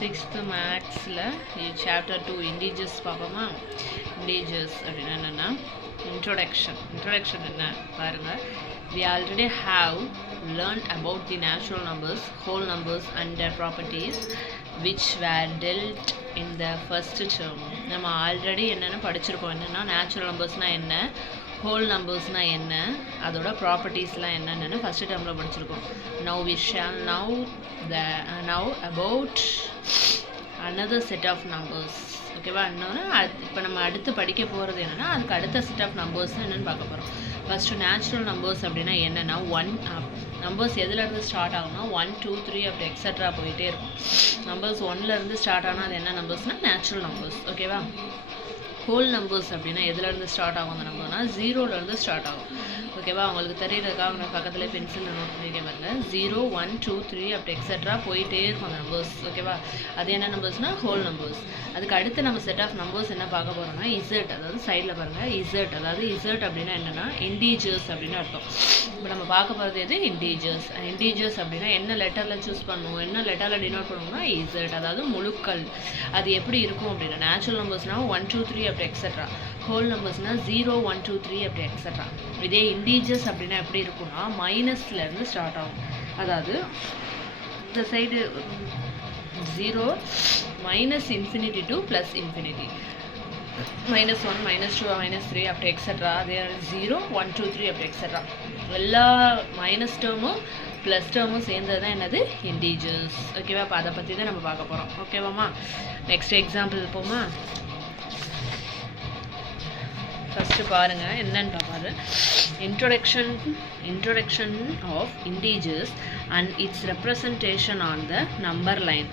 6th மேக்ஸில் chapter 2 integers பார்ப்போமா. Integers அப்படின்னா என்னென்னா இன்ட்ரோடக்ஷன் என்ன பாருங்கள். We already have learned about the natural numbers, whole numbers and their properties which were dealt in the first term. நம்ம already என்னென்ன படிச்சிருக்கோம். என்னென்னா நேச்சுரல் நம்பர்ஸ்னால் என்ன, ஹோல் நம்பர்ஸ்னால் என்ன, அதோட ப்ராப்பர்ட்டிஸ்லாம் என்னென்னு ஃபஸ்ட்டு டேர்மில் படிச்சிருக்கோம். Now we shall know about another set of numbers. ஓகேவா? இன்னொன்று இப்போ நம்ம அடுத்து படிக்க போகிறது என்னென்னா அதுக்கு அடுத்த செட் ஆஃப் நம்பர்ஸ் என்னென்னு பார்க்க போகிறோம். ஃபஸ்ட்டு நேச்சுரல் நம்பர்ஸ் அப்படின்னா என்னென்னா நம்பர்ஸ் எதுலேருந்து ஸ்டார்ட் ஆகும்னா 1 2 3 அப்படி எக்ஸட்ரா போயிட்டே இருக்கும். நம்பர்ஸ் 1லேருந்து ஸ்டார்ட் ஆனால் அது என்ன நம்பர்ஸ்னால் நேச்சுரல் நம்பர்ஸ். ஓகேவா? ஹோல் நம்பர்ஸ் அப்படின்னா எதுலேருந்து ஸ்டார்ட் ஆகும் அந்த நம்பர்னா 0லேருந்து ஸ்டார்ட் ஆகும். ஓகேவா? அவங்களுக்கு தெரியறதுக்காக அவங்க பக்கத்தில் பென்சிலில் நோட் பண்ணிக்க பாருங்க. 0 1 2 3 அப்படி எக்ஸட்ரா போயிட்டே இருக்கும் அந்த நம்பர்ஸ். ஓகேவா? அது என்ன நம்பர்ஸ்னால் ஹோல் நம்பர்ஸ். அதுக்கு அடுத்து நம்ம செட் ஆஃப் நம்பர்ஸ் என்ன பார்க்க போகிறோம்னா இசட், அதாவது சைடில் பாருங்கள் இசட். அதாவது இசட் அப்படின்னா என்னென்னா இண்டீஜர்ஸ் அப்படின்னு அர்த்தம். இப்போ நம்ம பார்க்க போகிறது எது இண்டீஜர்ஸ். இண்டீஜர்ஸ் அப்படின்னா என்ன லெட்டரில் சூஸ் பண்ணுவோம், என்ன லெட்டரில் டினோட் பண்ணுவோம்னா இசட், அதாவது முழுக்கள். அது எப்படி இருக்கும் அப்படின்னா நேச்சுரல் நம்பர்ஸ்னால் 1 2 3 அப்படி எக்ஸட்ரா, ஹோல் நம்பர்ஸ்னால் 0 1 2 3 அப்படி எக்ஸட்ரா. இதே இண்டீஜர்ஸ் அப்படின்னா எப்படி இருக்கும்னா மைனஸ்லேருந்து ஸ்டார்ட் ஆகும். அதாவது இந்த side 0 minus infinity to plus infinity, -1 -2 -3 அப்படி எக்ஸட்ரா. அதே 0 1 2 3 அப்படி எக்ஸட்ரா. எல்லா மைனஸ் டேர்மும் ப்ளஸ் டேர்மும் சேர்ந்தது தான் என்னது இண்டீஜர்ஸ். ஓகேவா? இப்போ அதை பற்றி தான் நம்ம பார்க்க போகிறோம். ஓகேவாம்மா? நெக்ஸ்ட் எக்ஸாம்பிள் போமா. ஃபஸ்ட்டு பாருங்கள் என்னன்னு பார்ப்பாரு. introduction of integers and its representation on the number line.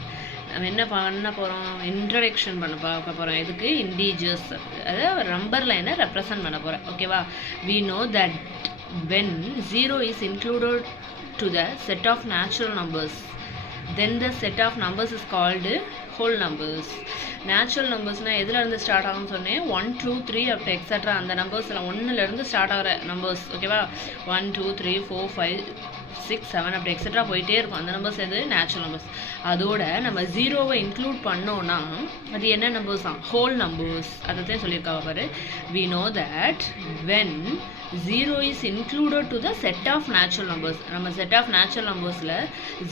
நம்ம என்ன பண்ண போகிறோம், இன்ட்ரடக்ஷன் பார்க்க போகிறோம். எதுக்கு? இண்டீஜர்ஸ், அதாவது நம்பர் லைனை ரெப்ரசன்ட் பண்ண போகிறேன். ஓகேவா? we know that when 0 is included to the set of natural numbers, then the set of numbers is called whole numbers. Natural நம்பர்ஸ்னால் எதுலேருந்து ஸ்டார்ட் ஆகும்னு சொன்னேன் 1 2 3 அப்படி எக்ஸட்ரா. அந்த நம்பர்ஸில் 1லேருந்து ஸ்டார்ட் ஆகிற நம்பர்ஸ். ஓகேவா? 1 2 3 4 5 6 7 அப்படி எக்ஸட்ரா போயிட்டே இருக்கும். அந்த நம்பர்ஸ் எது? Natural numbers. அதோட நம்ம 0வை இன்க்ளூட் பண்ணோன்னா அது என்ன நம்பர்ஸ் தான்? Whole numbers. அதை தான் சொல்லியிருக்காங்க பாரு. we know that when 0 is included to the set of natural numbers, நம்ம செட் ஆஃப் நேச்சுரல் நம்பர்ஸில்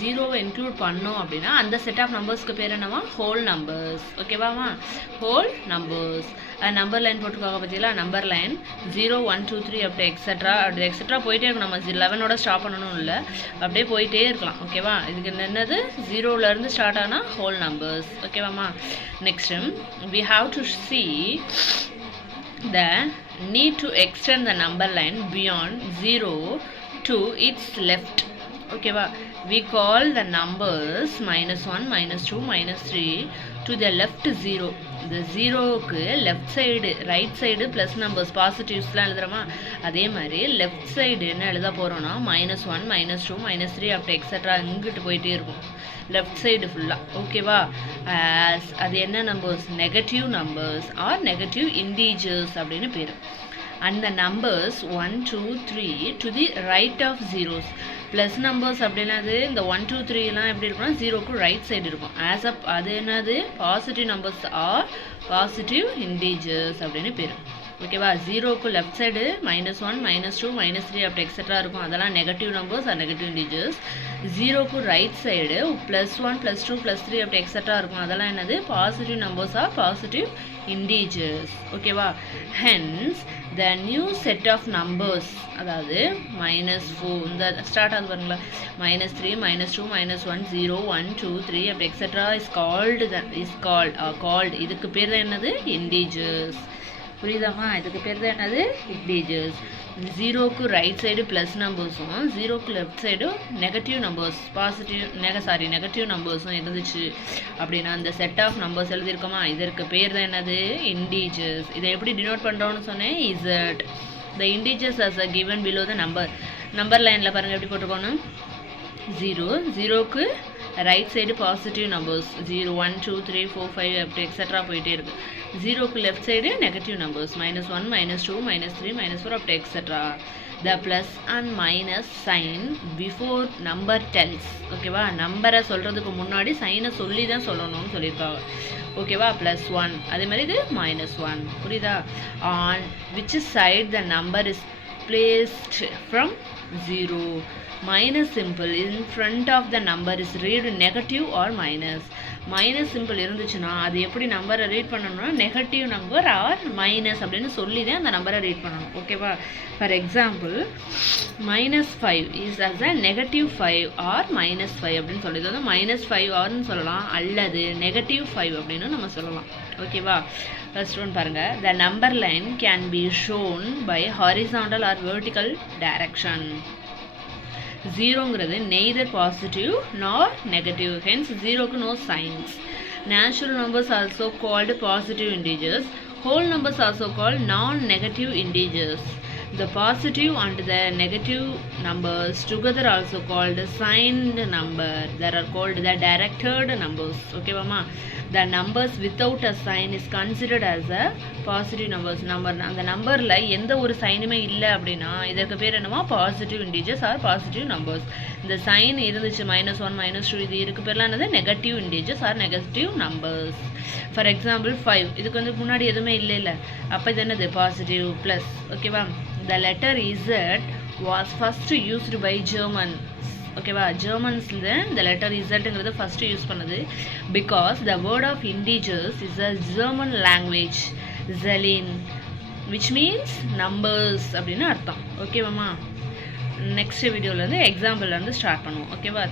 0வை இன்க்ளூட் பண்ணோம் அப்படின்னா அந்த செட் ஆஃப் நம்பர்ஸ்க்கு பேர் என்னவா? Whole numbers. ஓகேவாமா? Whole numbers. நம்பர் லைன் போட்டுருக்காங்க பார்த்தீங்களா? நம்பர் லைன் 0 1 2 3 அப்படி எக்ஸட்ரா போயிட்டே இருக்கும். நம்ம 11ஓட ஸ்டாப் பண்ணணும் இல்லை, அப்படியே போயிட்டே இருக்கலாம். ஓகேவா? இதுக்கு என்னது? 0லேருந்து ஸ்டார்ட் ஆனால் ஹோல் நம்பர்ஸ். ஓகேவாம்மா? Next we have to see the need to extend the number line beyond 0 to its left. ஓகேவா? we call the numbers -1 -2 -3 to the left 0. இந்த 0க்கு left side right side plus numbers பாசிட்டிவ்ஸ்லாம் எழுதுகிறோமா, அதே மாதிரி left side என்ன எழுத போகிறோன்னா -1 -2 -3 அப்படி எக்ஸட்ரா இங்கிட்டு போயிட்டே இருக்கும் லெஃப்ட் சைடு ஃபுல்லாக. ஓகேவா? அது என்ன numbers? Negative numbers or negative integers அப்படின்னு பேர். and the numbers 1 2 3 to the right of zeros. Plus numbers அப்படின்னா அது இந்த 1 2 3 எப்படி இருக்கும்னா 0க்கு ரைட் சைடு இருக்கும். அது என்னது? Positive numbers or positive integers அப்படின்னு பேர். ஓகேவா? 0க்கு லெஃப்ட் சைடு -1 -2 -3 அப்படி எக்ஸட்ரா இருக்கும். அதெல்லாம் negative numbers or negative integers. 0க்கு ரைட் சைடு +1 +2 +3 அப்படி எக்ஸட்ரா இருக்கும். அதெல்லாம் என்னது? Positive numbers or positive integers. ஓகேவா? Hence the new set of numbers, அதாவது -4 இந்த ஸ்டார்ட் ஆகுது பாருங்களா, -3 -2 -1 0 1 2 3 அப்படி எக்ஸட்ரா is called இதுக்கு பேர் தான் என்னது? இண்டீஜர்ஸ். புரியுதாம்மா? இதுக்கு பேர் தான் என்னது? இண்டீஜர்ஸ். 0க்கு ரைட் சைடு ப்ளஸ் நம்பர்ஸும் 0க்கு left side negative numbers negative நம்பர்ஸும் இருந்துச்சு அப்படின்னா அந்த செட் ஆஃப் நம்பர்ஸ் எழுதியிருக்கோமா, இதற்கு பேர் தான் என்னது? இண்டீஜர்ஸ். இதை எப்படி டினோட் பண்ணுறோன்னு சொன்னேன்? Z. the integers as a given below the number லைனில் பாருங்கள் எப்படி போட்டுக்கோணும். 0க்கு ரைட் சைடு பாசிட்டிவ் நம்பர்ஸ் 0 1 2 3 4 5 அப்படி எக்ஸட்ரா போயிட்டே இருக்குது. 0க்கு லெஃப்ட் சைடு நெகட்டிவ் நம்பர்ஸ் -1 -2 -3 -4 அப்படி extra. the plus and minus sign before number tells. ஓகேவா, நம்பரை சொல்கிறதுக்கு முன்னாடி சைனை சொல்லி தான் சொல்லணும்னு சொல்லியிருக்காங்க. ஓகேவா, +1 அதே மாதிரி இது -1. புரியுதா? on which side the number is placed from 0. minus symbol in front of the number is read negative or minus. Minus simple இருந்துச்சுன்னா அது எப்படி நம்பரை ரீட் பண்ணணும்னா நெகட்டிவ் நம்பர் ஆர் மைனஸ் அப்படின்னு சொல்லி தான் அந்த நம்பரை ரீட் பண்ணணும். ஓகேவா, for example -5 is as a -5 or -5 அப்படின்னு சொல்லி வந்து -5 ஆர்னு சொல்லலாம் அல்லது -5 அப்படின்னு நம்ம சொல்லலாம். ஓகேவா, ஃபர்ஸ்ட் ஒன் பாருங்க. The number line can be shown by horizontal or vertical direction. ஜீரோங்கிறது neither positive nor negative, hence ஜீரோக்கு no signs. Natural numbers also called positive integers. whole numbers also called non-negative integers. The positive and the negative numbers together also called signed number. They are called the directed numbers. Okay mama, the numbers without a sign is considered as a positive numbers. அந்த நம்பர்ல எந்த ஒரு சைனுமே இல்லை அப்படின்னா இதற்கு பேர் என்னமா positive integers R positive numbers. இந்த சைன் இருந்துச்சு -1 -2 இது இருக்கு பேர்லாம் என்னது negative integers R negative numbers. For example 5 இதுக்கு வந்து முன்னாடி எதுவுமே இல்லை, அப்போ இது என்னது பாசிட்டிவ் ப்ளஸ். ஓகேவா, the letter Z was first used by Germans. ஓகேவா, ஜெர்மன்ஸில் இந்த லெட்டர் இசட்டுங்கிறது ஃபஸ்ட்டு யூஸ் பண்ணது because the word of integers is a German language ஜெலின் விச் மீன்ஸ் நம்பர்ஸ் அப்படின்னு அர்த்தம். ஓகேவாம்மா, நெக்ஸ்ட் வீடியோவில் வந்து எக்ஸாம்பிள் வந்து ஸ்டார்ட் பண்ணுவோம். ஓகேவா.